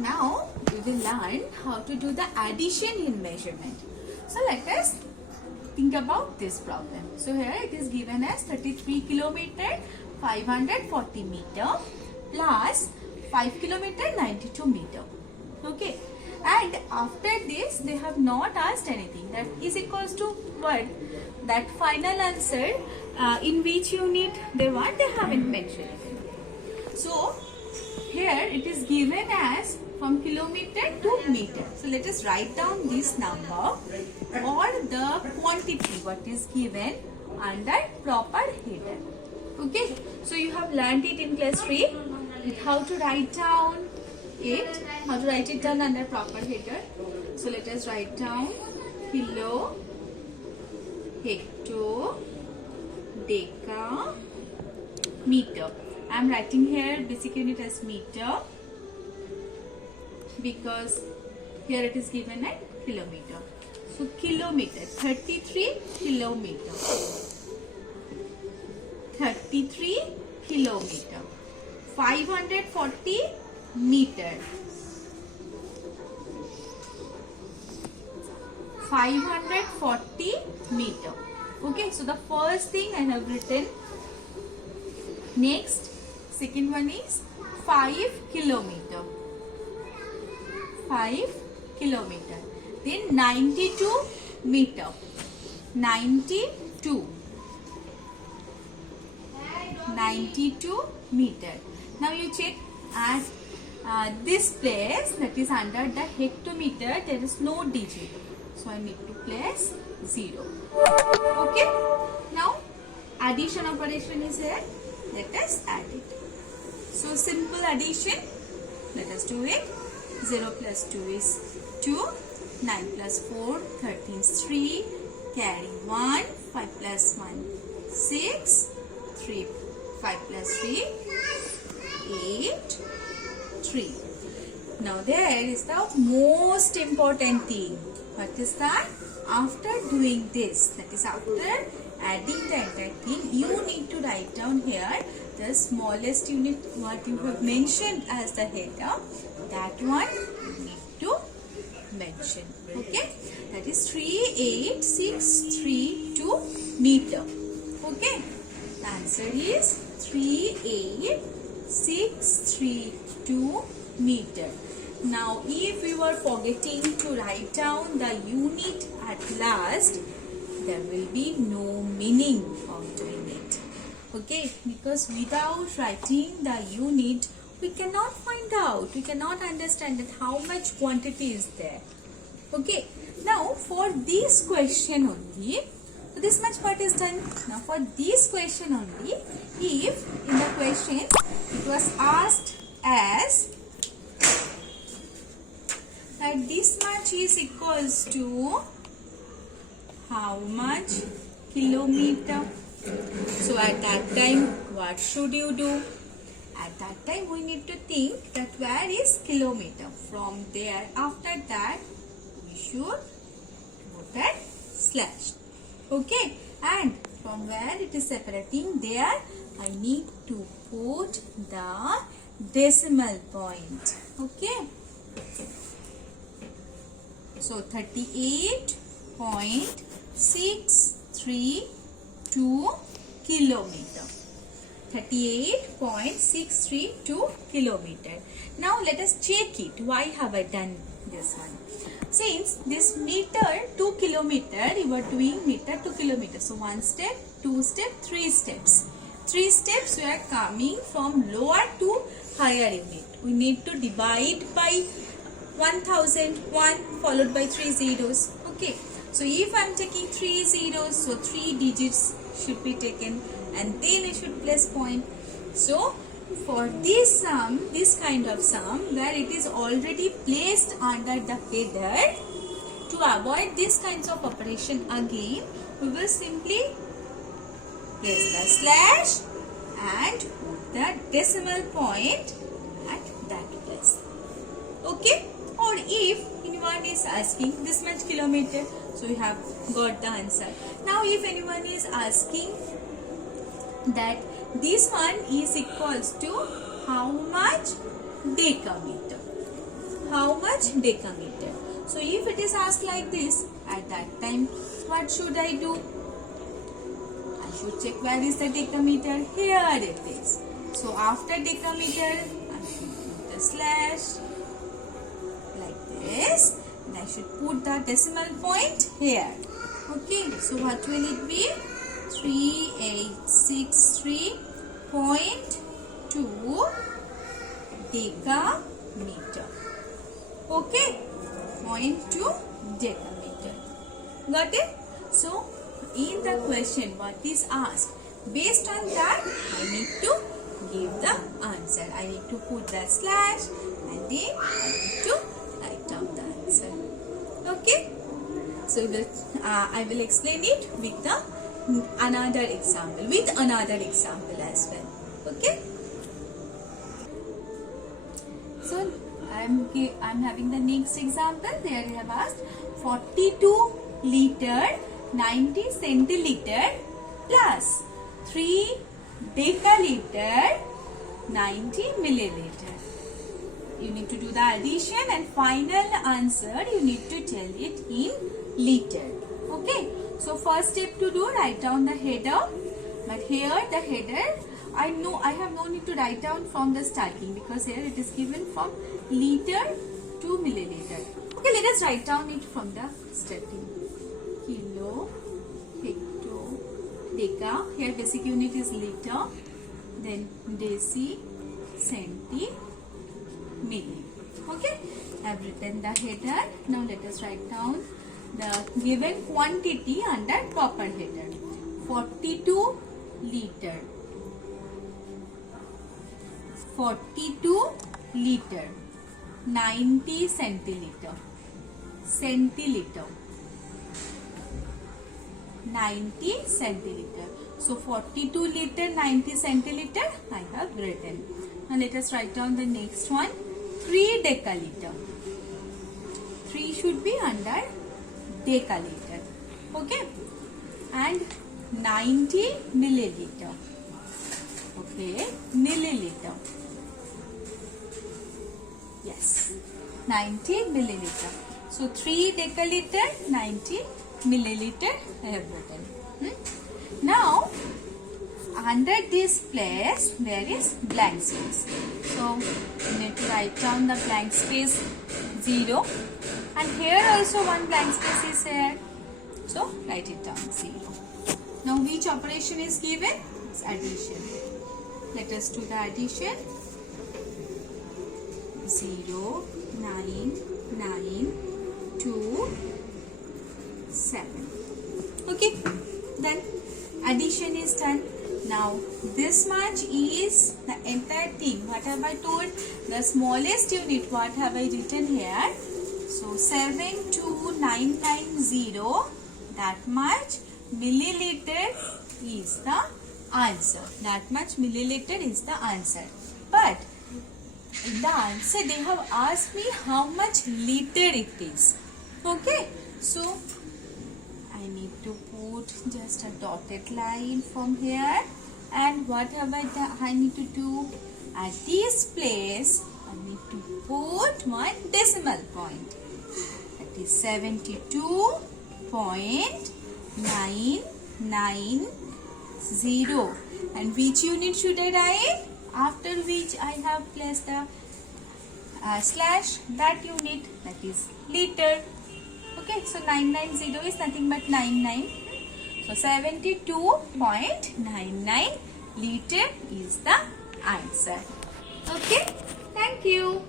Now we will learn how to do the addition in measurement. So let us think about this problem. So here it is given as 33 kilometer 540 meter plus 5 kilometer 92 meter. Okay, and after this they have not asked anything. That is equals to what? That final answer in which unit they want, they haven't mentioned it. So here it is given as from kilometer to meter. So let us write down this number or the quantity what is given under proper header. Okay, so you have learned it in class 3 how to write down it, how to write it down under proper header. So let us write down kilo, hecto, deca, meter. I am writing here basic unit as meter because here it is given at kilometer. So kilometer, 33 kilometer, 33 kilometer, 540 meter, 540 meter. Okay, so the first thing I have written. Next, second one is 5 kilometer, 5 kilometer. Then 92 meter, 92 meter. Now you check at this place, that is under the hectometer, there is no digit. So I need to place 0. Okay. Now addition operation is here. Let us add it. So simple addition. Let us do it. 0 plus 2 is 2. 9 plus 4, 13 is 3. Carry 1. 5 plus 1, 6. 3. 5 plus 3, 8. 3. Now there is the most important thing. What is that? After doing this, that is after adding the entire thing, you need to write down here the smallest unit what you have mentioned as the header. That one you need to mention. Okay, that is 38632 meter. Okay, the answer is 38632 meter. Now if you are forgetting to write down the unit at last, there will be no meaning of doing it. Okay, because without writing the unit, we cannot find out, we cannot understand that how much quantity is there. Okay, now for this question only, so this much part is done. Now for this question only, if in the question it was asked as that this much is equals to how much kilometer. So at that time, what should you do? At that time, we need to think that where is kilometer. From there, after that, we should put that slash. Okay, and from where it is separating, there I need to put the decimal point. Okay. So 38.632 kilometer. 38.632 kilometer. Now let us check it. Why have I done this one? Since this meter 2 kilometer, you are doing meter to kilometer. So 1 step, 2 step, 3 steps. 3 steps we are coming from lower to higher unit. We need to divide by 1000, 1 followed by 3 zeros. Okay, so if I am taking 3 zeros, so 3 digits should be taken and then I should place point. So for this sum, this kind of sum where it is already placed under the header, to avoid this kinds of operation again, we will simply place the slash and put the decimal point at that place. Okay. Or if anyone is asking this much kilometer, so we have got the answer. Now if anyone is asking that this one is equals to how much decameter. how much decameter. So if it is asked like this, at that time what should I do? I should check where is the decameter. Here it is. So after decameter, I should put the slash like this, and I should put the decimal point here. Okay, so what will it be? 3863.2 decameter. Okay, 0.2 decameter. Got it? So in the question what is asked, based on that I need to give the answer. I need to put the slash and then I need to write down the answer. Okay, so I will explain it with the another example as well. Okay, so I'm having the next example. There we have asked 42 liter 90 centiliter plus 3 decaliter 90 milliliter. You need to do the addition and final answer you need to tell it in liter. Okay, so first step to do, write down the header. But here the header, I have no need to write down from the starting because here it is given from liter to milliliter. Okay, let us write down it from the starting. Kilo, hecto, deca. Here basic unit is liter. Then deci, centi, milli. Okay, I have written the header. Now let us write down the given quantity under proper header. 42 liter. 42 liter. 90 centiliter. Centiliter. 90 centiliter. So 42 liter 90 centiliter I have written. Now let us write down the next one. 3 decaliter. 3 should be under decaliter. Okay. And 90 milliliter. Okay. Milliliter. Yes. 90 milliliter. So 3 decaliter 90 milliliter I have written. Now under this place there is blank space. So you need to write down the blank space 0, and here also one blank space is there. So write it down 0. Now which operation is given? It's addition. Let us do the addition. 0, 9, 9, 2, 7. Okay, then addition is done. Now this much is the entire thing. What have I told? The smallest unit, what have I written here? So 72990, that much milliliter is the answer. That much milliliter is the answer. But in the answer they have asked me how much liter it is. Okay, so I need to put just a dotted line from here, and what have I need to do? At this place I need to put one decimal point. That is 72.990. And which unit should I write? After which I have placed the slash, that unit, that is liter. Okay, so 990 is nothing but 99. So 72.99 liter is the answer. Okay, thank you.